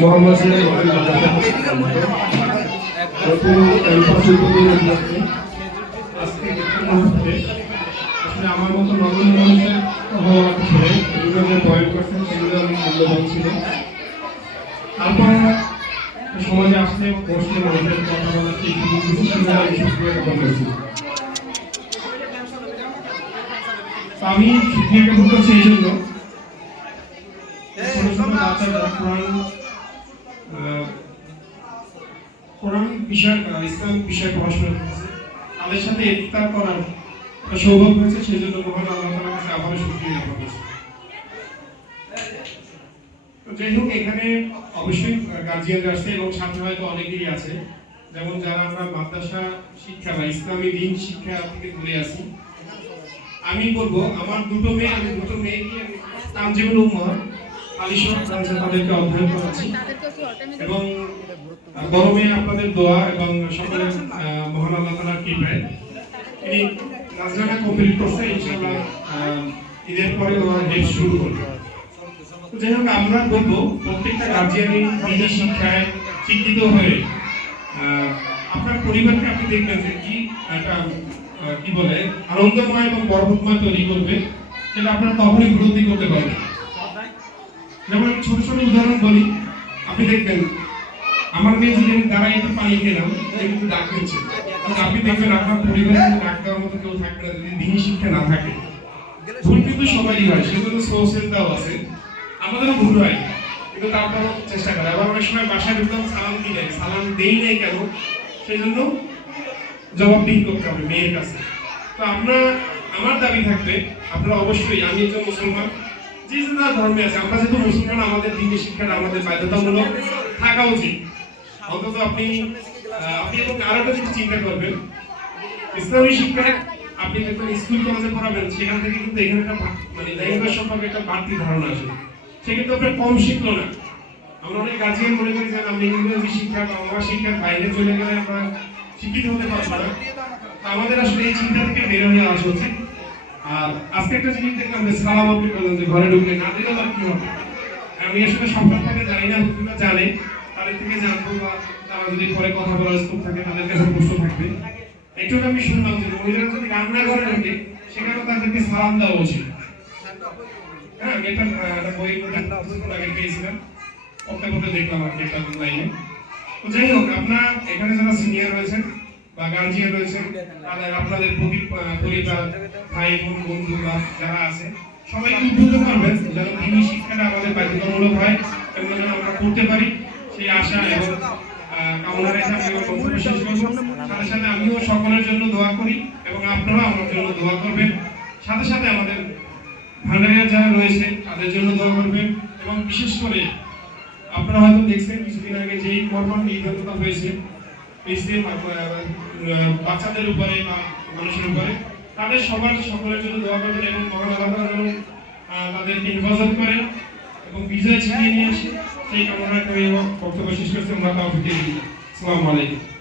মোহাম্মদ আমার মতো নতুন মানুষের হওয়ার এগুলো যে পয়েন্ট করছেন সেগুলো অনেক মূল্যবান ছিল তারপর সমাজে আসলে প্রশ্ন মানুষের কথা বলা ঠিক আমি এই জন্য ছোট ছোট বাচ্চারা বিষয় আহ, ইসলাম বিষয়ে পড়াশোনা করতেছে তাদের সাথে ইফতার করার সৌভাগ্য হয়েছে সেই জন্য মহান আল্লাহ তাআলার কাছে আবারও শুকরিয়া জ্ঞাপন করছি। যাই হোক এখানে অবশ্যই গার্জিয়ানরা আসছে এবং সাথে হয়তো অনেকেই আছে। যেমন যারা আমরা মাদ্রাসা শিক্ষা বা ইসলামী দিন শিক্ষা থেকে দূরে আছি। আমি বলব আমার দুটো মেয়ে আমি দুটো মেয়েকে উম্মাহ আলিশান ব্রাঞ্চে তাদেরকে অধ্যয়ন করাচ্ছি। এবং গরমে আপনাদের দোয়া এবং সকলের আহ, মহান আল্লাহ তাআলার কৃপায়। তিনি নাজরানা কমপ্লিট করছে ইনশাআল্লাহ ঈদের পরে ওরা হেড শুরু করবে। যাই হোক আমরা বলব প্রত্যেকটা গার্জিয়ানই দিনী শিক্ষায় শিক্ষিত হয়ে আপনার পরিবারকে আপনি দেখবেন যে কি একটা কি বলে আনন্দময় এবং বরকতময় তৈরি করবে সেটা আপনারা তখনই উপলব্ধি করতে পারবেন যেমন ছোট ছোট উদাহরণ বলি, আপনি দেখবেন, আমার মেয়ে যদি আমি দাঁড়াই একটু পানি খেলাম কিন্তু ডাক দিচ্ছে আপনি দেখবেন আপনার পরিবারে ডাক দেওয়ার মতো কেউ থাকবে না, যদি দিনী শিক্ষা না থাকে। ভুল কিন্তু সবারই হয়, সেজন্য সোশ্যালটাও আছে। আমাদেরও ভুল হয়, কিন্তু তারপরও চেষ্টা করে। আবার অনেক সময় বাসায় ঢুকলাম, সালাম দিই নাই। সালাম দেই নাই কেন? সেই জন্য জবাবদিহি করতে হবে মেয়ের কাছে। তো আমরা, আমার দাবি থাকবে, আপনারা অবশ্যই, আমি একজন মুসলমান যে ধর্মে আছে, আমরা যেহেতু মুসলমান, আমাদের দিনে শিক্ষাটা আমাদের বাধ্যতামূলক থাকা উচিত। অন্তত আপনি আপনি এবং আরও একটা জিনিস চিন্তা করবেন। ইসলামী শিক্ষা আপনি যখন স্কুল, কলেজে পড়াবেন, সেখান থেকে কিন্তু এখানে একটা মানে ল্যাঙ্গুয়েজ সম্পর্কে একটা বাড়তি ধারণা আসে সেক্ষেত্রে আপনার কম শিখলো না। আমরা অনেক গার্জিয়ান মনে করি যে আমরা ইংরেজি শিক্ষা বা বাংলা শিক্ষার বাইরে চলে গেলে আমরা শিক্ষিত হতে পারব না। আমাদের আসলে এই চিন্তা থেকে বের হয়ে আসা উচিত। আর আজকে একটা জিনিস দেখলাম যে সালাম আপনি বললেন যে ঘরে ঢুকলে না দিলে তার কি হবে? আমি আসলে সম্পর্কে জানি না হুজুরা জানে তাদের থেকে জানব বা তারা যদি পরে কথা বলার স্কোপ থাকে, তাদের কাছে প্রশ্ন থাকবে। একটু আমি শুনলাম যে মহিলারা যদি রান্না করে ঢোকে সেখানে তাদেরকে সালাম দেওয়া উচিত। হ্যাঁ আমি একটা বই আগে পেয়েছিলাম। পড়তে পড়তে দেখলাম আর কি একটা লাইনে তো যাই হোক, আপনার এখানে যারা সিনিয়র রয়েছেন গার্জিয়ান তাদের আপনাদের পরিবার, ভাই, বোন যারা উদ্বুদ্ধ করবেন যেন শিক্ষাটা আমাদের বাধ্যতামূলক হয় এবং যেন আমরা করতে পারি। সেই আশা এবং কামনা রেখে আমি আমার করব। সাথে সাথে আমিও সকলের জন্য দোয়া করি এবং আপনারাও আমার জন্য দোয়া করবেন। সাথে সাথে আমাদের ভান্ডারিয়া যারা রয়েছে, তাদের জন্য দোয়া করবেন এবং বিশেষ করে আপনারা হয়তো দেখছেন, কিছুদিন আগে যেই মর্মন নির্যাতনটা হয়েছে বাচ্চাদের উপরে বা মানুষের উপরে। তাদের সবার সকলের জন্য দোয়া করবেন এবং মহান আল্লাহ আহ, তাদেরকে হেফাজত করেন এবং বিজয় ছিনিয়ে নিয়ে আসে। সেই কামনা করে এবং বক্তব্য শেষ করছে। আমরা তাও আসসালামু আলাইকুম।